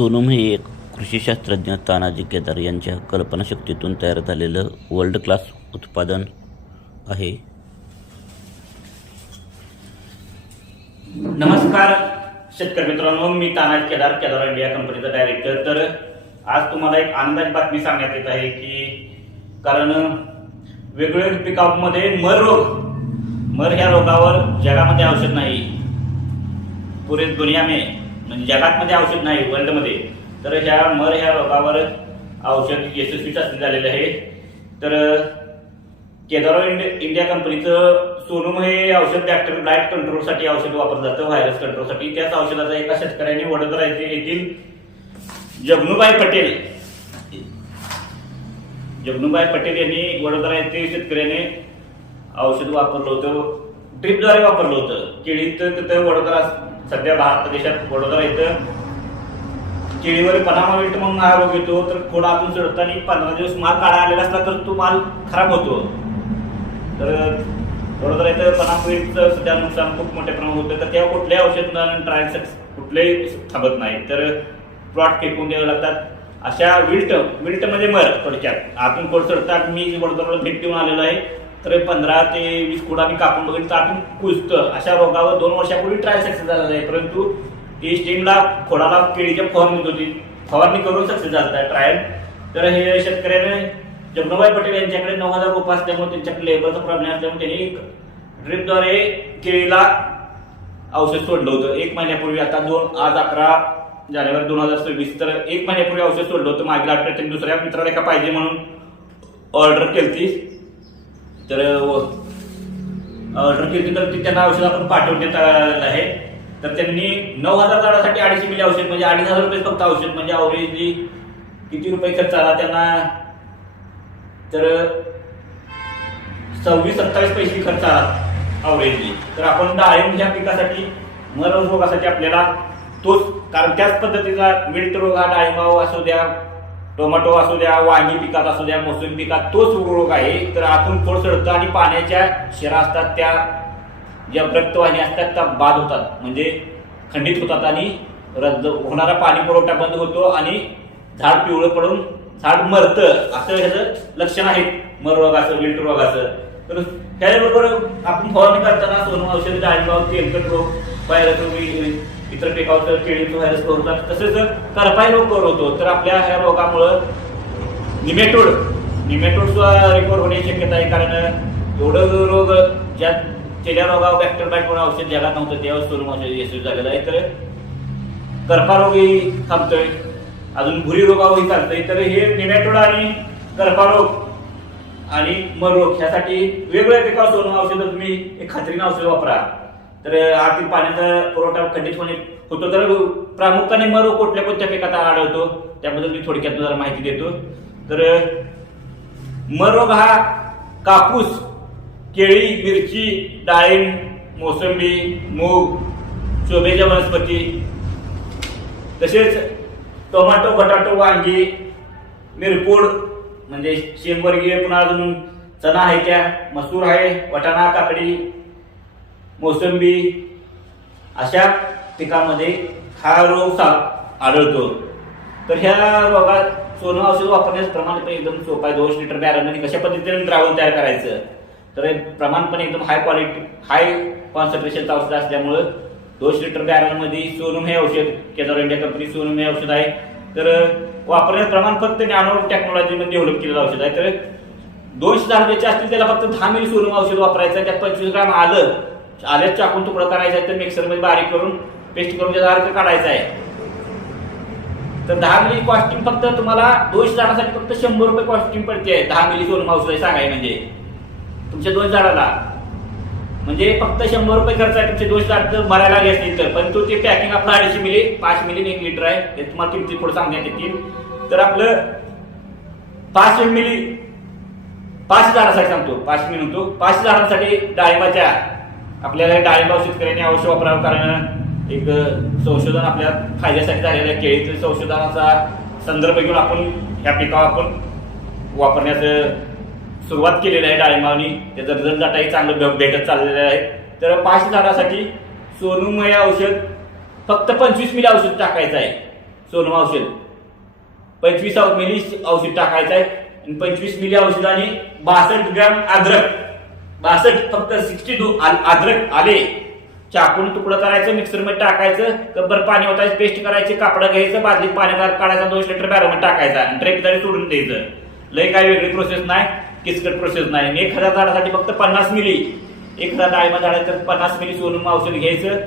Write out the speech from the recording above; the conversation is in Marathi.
सोनम हे एक कृषीशास्त्रज्ञ तानाजी केदार यांच्या कल्पनाशक्तीतून तयार झालेलं वर्ल्ड क्लास उत्पादन आहे. नमस्कार शेतकरी मित्रांनो मी तानाजी केदार केदार इंडिया कंपनीचा डायरेक्टर तर आज तुम्हाला एक अंदाज बातमी सांगण्यात येत आहे की कारण वेगवेगळ्या पिकामध्ये मर रोग मर ह्या रोगावर जगामध्ये औषध नाही. पुरे दुनिया में म्हणजे जगातमध्ये औषध नाही वर्ल्डमध्ये तर ह्या मर ह्या रोगावर औषध यशस्वी चाचणी झालेलं आहे. तर केदार इंडिया कंपनीचं सोनम हे औषध बॅक्टेरियल ब्लाइट कंट्रोलसाठी औषध वापरलं जातं व्हायरस कंट्रोलसाठी त्याच औषधाचा एका शेतकऱ्याने वडोदरा येथे येथील जगनुबाई पटेल. जगनुबाई पटेल यांनी वडोदरा येथे शेतकऱ्याने औषध वापरलं होतं ड्रीपद्वारे वापरलं होतं. केळीत तिथं वडोदरा सध्या भारत देशात वडोदरा इथं केळीवर पनामा विल्ट म्हणून हा रोग येतो तर कोडा आपण चढताना पंधरा दिवस माल काढा आलेला असला तर तो माल खराब होतो. तर वडोदरा इथं पनामा विल्टचं सध्या नुकसान खूप मोठ्या प्रमाणात होतं तर तेव्हा कुठल्याही औषध ट्रायल कुठलेही थांबत नाही. तर प्लॉट फेकून द्यावे लागतात. अशा विल्ट विल्ट म्हणजे मर थोडक्यात. आतून कोड चढतात. मी वडोदराला भेट देऊन आलेलो आहे. तर पंधरा ते वीस कोड आम्ही कापून बघितलं तर आपण कुजतं. अशा रोगावर दोन वर्षापूर्वी ट्रायल सक्सेस झालेला आहे. परंतु ती स्टीमला खोडाला केळीच्या फवारणी होती फवारणी करून सक्सेस झाला आहे ट्रायल तर हे शेतकऱ्याने जगनभाई पटेल यांच्याकडे नऊ हजार रुपये असल्यामुळे त्यांच्याकडे लेबरचा प्रॉब्लेम असल्यामुळे त्यांनी ड्रिपद्वारे केळीला औषध सोडलं होतं. एक महिन्यापूर्वी आता दोन आज अकरा जानेवारी दोन हजार सव्वीस. तर एक महिन्यापूर्वी औषध सोडलं होतं. मागील आठवड्यात त्यांनी दुसऱ्या मित्राला एका पाहिजे म्हणून ऑर्डर केली तर ऑर्डर केली तर त्यांना औषध आपण पाठवण्यात आलेलं आहे. तर त्यांनी नऊ हजार झाडासाठी अडीचशे मिली औषध म्हणजे अडीच हजार रुपये फक्त औषध म्हणजे अवरेजली किती रुपये खर्च आला त्यांना? तर सव्वीस सत्तावीस पैसे खर्च आला अवरेजली तर आपण डाळिंब ह्या पिकासाठी मर रोगासाठी आपल्याला तोच कारण त्याच पद्धतीचा मिल्ट रोग हा डाळिंबाव असू द्या टोमॅटो असू द्या वांगी पिकात असू द्या मोसमी पिकात तोच रोग आहे. तर आतून खोड चढतं आणि पाण्याच्या शिरा असतात त्या ज्या रक्तवाहिनी असतात त्या बाद होतात. म्हणजे खंडित होतात आणि रद्द होणारा पाणी पुरवठा बंद होतो आणि झाड पिवळं पडून झाड मरतं असं ह्याचं लक्षण आहे मर रोगाचं विल्ट रोगाचं तर त्याच्याबरोबर आपण फवारणी करताना सोनू औषध डाळिंबाव तेलकट रोग व्हायरस इतर पिकावर केळीचं व्हायरस कवर होतात तसेच करपाई रोग कवर होतो तर आपल्या ह्या रोगामुळं निमेटोड निमेटोड सुद्धा रिकवर होण्याची शक्यता आहे. कारण एवढं रोग ज्या तेल्या रोगावर बॅक्टर बाईट म्हणून औषध जगात नव्हतं तेव्हा सोलम औषध यशस्वी झालेलं आहे. तर करपा रोगही थांबतोय. अजून भुरी रोगावरही चालतंय. तर हे निमेटोड आणि करपा रोग आणि मर रोग ह्यासाठी वेगवेगळ्या पिकावर सोलम औषधं तुम्ही एक खात्रीनं औषध वापरा. तर आतील पाण्याचा पुरवठा खंडित होणे होतो तर प्रामुख्याने मर रोग कुठल्या कोणत्या पिकात आढळतो त्याबद्दल मी थोडक्यात जरा माहिती देतो. तर मर रोग हा कापूस केळी मिरची डाळिंब मोसंबी मूग शोभेच्या वनस्पती तसेच टोमॅटो बटाटो वांगी मिरपूड म्हणजे शेंगवर्गीय पुन्हा अजून चणा आहे त्या मसूर आहे वटाणा काकडी मोसंबी अशा पिकामध्ये हा रोग सा आढळतो. तर ह्या रोगात सोनं औषध वापरण्याचं प्रमाण पण एकदम सोपं आहे. दोन लिटर बॅरलमध्ये कशा पद्धतीने द्रावण तयार करायचं? तर प्रमाण पण एकदम हाय क्वालिटी हाय कॉन्सन्ट्रेशनचं औषध असल्यामुळं दोनशे लिटर बॅरलमध्ये सोनम हे औषध केदार इंडिया कंपनी सोनम हे औषध आहे. तर वापरण्याचं प्रमाण फक्त नॅनो टेक्नॉलॉजीमध्ये डेव्हलप केलेलं औषध आहे. तर दोनशे दहा रुपयाचे असतील त्याला फक्त दहा मिली सोनम औषध वापरायचं आहे. त्यात पंचवीस ग्राम आलं आल्याच चाकून तुकडा करायचा आहे तर मिक्सरमध्ये बारीक करून पेस्ट करून त्याचा अर्थ काढायचा आहे. तर दहा मिली कॉस्टिंग फक्त तुम्हाला दोष झाडासाठी फक्त शंभर रुपये कॉस्टिंग पडते. दहा मिली दोन माऊस आहे सांगाय म्हणजे. तुमच्या दोन झाडाला. म्हणजे फक्त शंभर रुपये खर्च आहे तुमचे दोष झाड जर भरायला लागले असतील तर. पण तो ते पॅकिंग आपलं अडीचशे मिली पाच मिली एक लिटर आहे. ते तुम्हाला किमती पुढे सांगण्यात येतील. तर आपलं पाच मिली पाच झाडासाठी सांगतो. पाच मिली म्हणतो. पाच झाडांसाठी डाळिंबाच्या आपल्याला डाळिंब शेतकऱ्यांनी अवश्य वापरावं कारण एक संशोधन आपल्या फायद्यासाठी झालेलं आहे. केळीतील संशोधनाचा संदर्भ घेऊन आपण ह्या पिकावर आपण वापरण्याचं सुरुवात केलेली आहे डाळिंबावनी त्याचं रिझल्ट जाताही चांगलं भे- भेटत चाललेलं आहे. तर पाच झाडासाठी सोनूमय औषध फक्त पंचवीस मिली औषध टाकायचं आहे. सोनम औषध. पंचवीस औ- मिली औषध टाकायचं आहे. आणि पंचवीस मिली औषध आणि बासष्ट ग्रॅम अद्रक बासष्ट फक्त सिक्स्टी टू अद्रक आले. चाकून तुकडं करायचं मिक्सरमध्ये टाकायचं कब्बर पाणी ओतायचं पेस्ट करायची कापडं घ्यायचं बादलीत पाणी काढायचं दोन लिटर बॅरमध्ये टाकायचा आणि ड्रेप तरी सोडून द्यायचं. लय काही वेगळी प्रोसेस नाही किचकट प्रोसेस नाही. एक हजार झाडासाठी फक्त पन्नास मिली. एक हजार डाळीमा झाडाचं पन्नास मिली सोनून औषध घ्यायचं.